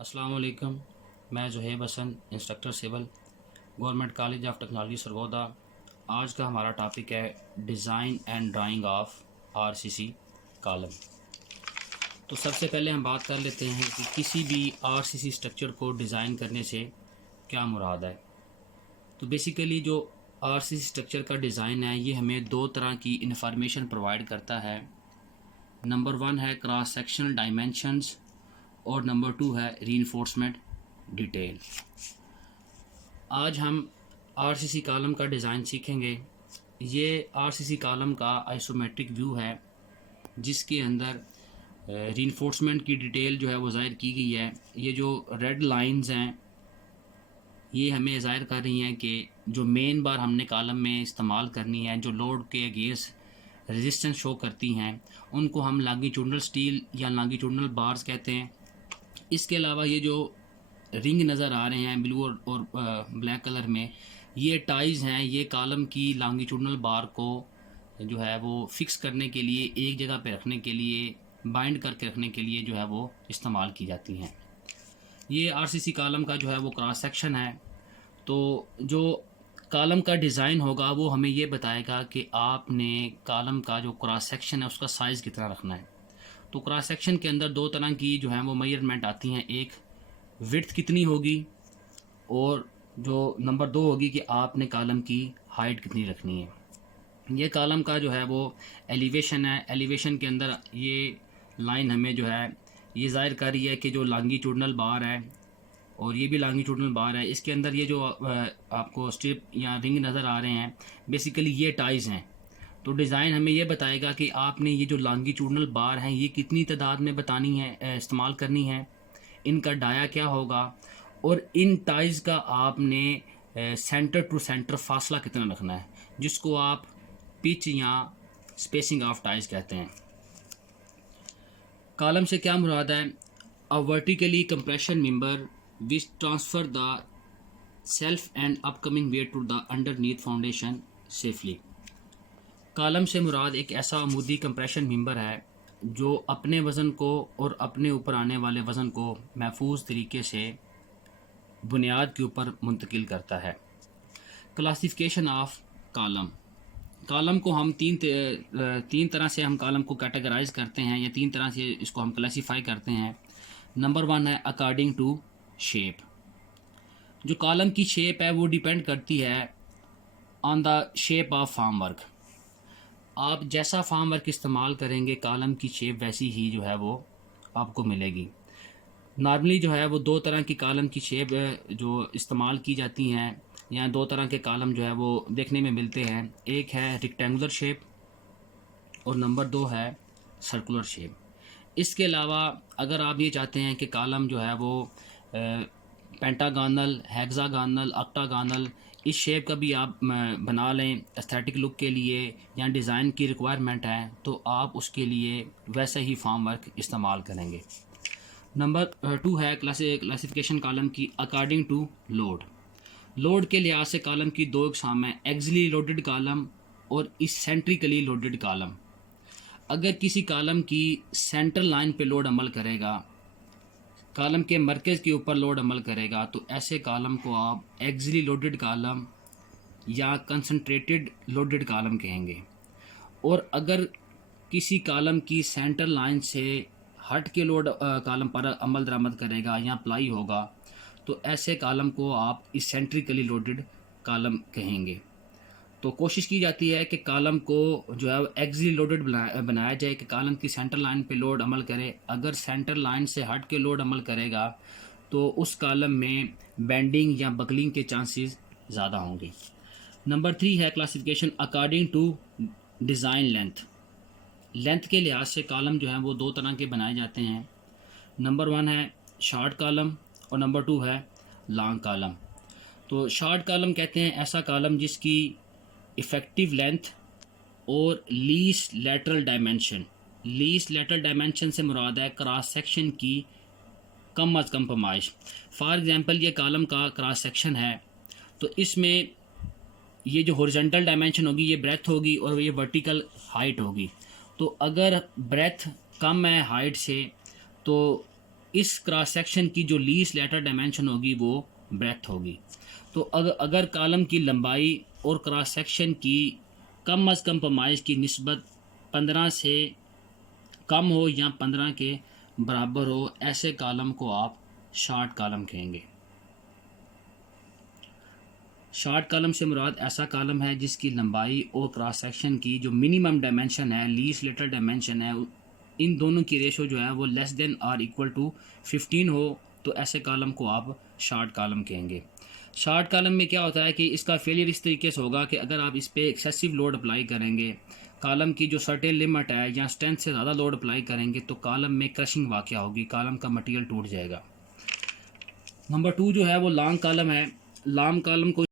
अस्सलाम वालेकुम। मैं Zuhaib Hasan, instructor civil, government college of technology Sargodha. आज का हमारा टॉपिक है design and drawing of RCC column. तो सबसे पहले हम बात कर लेते हैं कि किसी भी आरसीसी स्ट्रक्चर को डिज़ाइन करने से क्या मुराद है। तो बेसिकली जो आरसीसी स्ट्रक्चर का डिज़ाइन है ये हमें दो तरह की इंफॉर्मेशन प्रोवाइड करता है। नंबर वन है क्रॉस सेक्शनल डायमेंशंस और नंबर टू है रीइंफोर्समेंट डिटेल। आज हम आरसीसी कॉलम का डिज़ाइन सीखेंगे। ये आरसीसी कॉलम का आइसोमेट्रिक व्यू है जिसके अंदर रीइंफोर्समेंट की डिटेल जो है वो ज़ाहिर की गई है। ये जो रेड लाइंस हैं ये हमें ज़ाहिर कर रही हैं कि जो मेन बार हमने कॉलम में इस्तेमाल करनी है, जो लोड के अगेंस्ट रेजिस्टेंस शो करती हैं, उनको हम लॉन्गिट्यूडनल स्टील या लॉन्गिट्यूडनल बार्स कहते हैं। इसके अलावा ये जो रिंग नज़र आ रहे हैं ब्लू और ब्लैक कलर में, ये टाइज़ हैं। ये कॉलम की लॉन्गिट्यूडनल बार को जो है वो फिक्स करने के लिए, एक जगह पे रखने के लिए, बाइंड करके रखने के लिए जो है वो इस्तेमाल की जाती हैं। ये आरसीसी कॉलम का जो है वो क्रॉस सेक्शन है। तो जो कॉलम का डिज़ाइन होगा वो हमें ये बताएगा कि आपने कॉलम का जो क्रॉस सेक्शन है उसका साइज़ कितना रखना है। तो क्रॉस सेक्शन के अंदर दो तरह की जो है वो मेजरमेंट आती हैं। एक विड्थ कितनी होगी और जो नंबर दो होगी कि आपने कॉलम की हाइट कितनी रखनी है। ये कॉलम का जो है वो एलिवेशन है। एलिवेशन के अंदर ये लाइन हमें जो है ये ज़ाहिर कर रही है कि जो लॉन्गिट्यूडनल बार है और ये भी लॉन्गिट्यूडनल बार है, इसके अंदर ये जो आपको स्ट्रिप या रिंग नज़र आ रहे हैं, बेसिकली ये टाइज़ हैं। तो डिज़ाइन हमें ये बताएगा कि आपने ये जो लॉन्गिट्यूडनल बार हैं ये कितनी तादाद में बतानी है, इस्तेमाल करनी है, इनका डाया क्या होगा और इन टाइज़ का आपने सेंटर टू सेंटर फासला कितना रखना है, जिसको आप पिच या स्पेसिंग ऑफ टाइज़ कहते हैं। कॉलम से क्या मुराद है? A vertically compression member which transfer the self and upcoming weight to the underneath foundation safely. Column से मुराद एक ऐसा अमूदी कंप्रेशन मेंबर है जो अपने वज़न को और अपने ऊपर आने वाले वज़न को महफूज तरीके से बुनियाद के ऊपर मुंतकिल करता है। Classification of column. कॉलम को हम तीन तरह से हम कॉलम को कैटेगराइज करते हैं या तीन तरह से इसको हम क्लासीफाई करते हैं। नंबर वन है अकॉर्डिंग टू शेप। जो कॉलम की शेप है वो डिपेंड करती है on the shape of form work. आप जैसा फार्म वर्क इस्तेमाल करेंगे कॉलम की शेप वैसी ही जो है वो आपको मिलेगी। नॉर्मली जो है वो दो तरह की कॉलम की शेप जो इस्तेमाल की जाती हैं या दो तरह के कॉलम जो है वो देखने में मिलते हैं। एक है रेक्टेंगुलर शेप और नंबर दो है सर्कुलर शेप। इसके अलावा अगर आप ये चाहते हैं कि कॉलम जो है वो पेंटागोनल, हेक्सागोनल, ऑक्टागोनल इस शेप का भी आप बना लें एस्थेटिक लुक के लिए या डिज़ाइन की रिक्वायरमेंट है, तो आप उसके लिए वैसा ही फार्म वर्क इस्तेमाल करेंगे। नंबर टू है क्लासिफिकेशन कॉलम की अकॉर्डिंग टू लोड। लोड के लिहाज से कॉलम की दो अक़साम हैं, एक्सियली लोडेड कॉलम और इसेंट्रिकली लोडेड कॉलम। अगर किसी कॉलम की सेंटर लाइन पे लोड अमल करेगा, कॉलम के मरकज़ के ऊपर लोड अमल करेगा, तो ऐसे कॉलम को आप एक्सियली लोडेड कॉलम या कंसंट्रेटेड लोडेड कॉलम कहेंगे। और अगर किसी कॉलम की सेंटर लाइन से हट के लोड कॉलम पर अमल दरामद करेगा या अप्लाई होगा, तो ऐसे कॉलम को आप इसेंट्रिकली लोडेड कॉलम कहेंगे। तो कोशिश की जाती है कि कॉलम को जो है एक्सियली लोडेड बनाया जाए कि कॉलम की सेंटर लाइन पे लोड अमल करे। अगर सेंटर लाइन से हट के लोड अमल करेगा तो उस कॉलम में बेंडिंग या बकलिंग के चांसेस ज़्यादा होंगे। नंबर थ्री है classification according to design length. Length के लिहाज से कॉलम जो है वो दो तरह के बनाए जाते हैं। नंबर वन है शॉर्ट कॉलम और नंबर टू है लॉन्ग कॉलम। तो शॉर्ट कॉलम कहते हैं ऐसा कॉलम जिसकी इफ़ेक्टिव लेंथ और least lateral dimension. Least lateral dimension से मुराद है क्रॉस सेक्शन की कम अज़ कम पैमाइश। फॉर एग्ज़ाम्पल ये कॉलम का क्रॉस सेक्शन है तो इसमें ये जो हॉरिजॉन्टल डायमेंशन होगी ये ब्रेथ होगी और ये वर्टिकल हाइट होगी। तो अगर ब्रेथ कम है हाइट से तो इस क्रॉस सेक्शन की जो लीस्ट लेटर डायमेंशन होगी वो ब्रेथ होगी। तो अगर कॉलम की लंबाई और क्रॉस सेक्शन की कम अज़ कम पैमाइश की निस्बत 15 से कम हो या 15 के बराबर हो, ऐसे कॉलम को आप शॉर्ट कॉलम कहेंगे। शॉर्ट कॉलम से मुराद ऐसा कॉलम है जिसकी लंबाई और क्रॉस सेक्शन की जो मिनिमम डायमेंशन है, लीस्ट लेटर डायमेंशन है, इन दोनों की रेशो जो है वो लेस देन और इक्वल टू 15 हो, तो ऐसे कॉलम को आप शॉर्ट कॉलम कहेंगे। शॉर्ट कॉलम में क्या होता है कि इसका फेलियर इस तरीके से होगा कि अगर आप इस पर एक्सेसिव लोड अप्लाई करेंगे, कॉलम की जो सर्टेन लिमिट है या स्ट्रेंथ से ज़्यादा लोड अप्लाई करेंगे, तो कॉलम में क्रशिंग वाक़या होगी, कॉलम का मटेरियल टूट जाएगा। नंबर 2 जो है वो लॉन्ग कॉलम है। लॉन्ग कॉलम को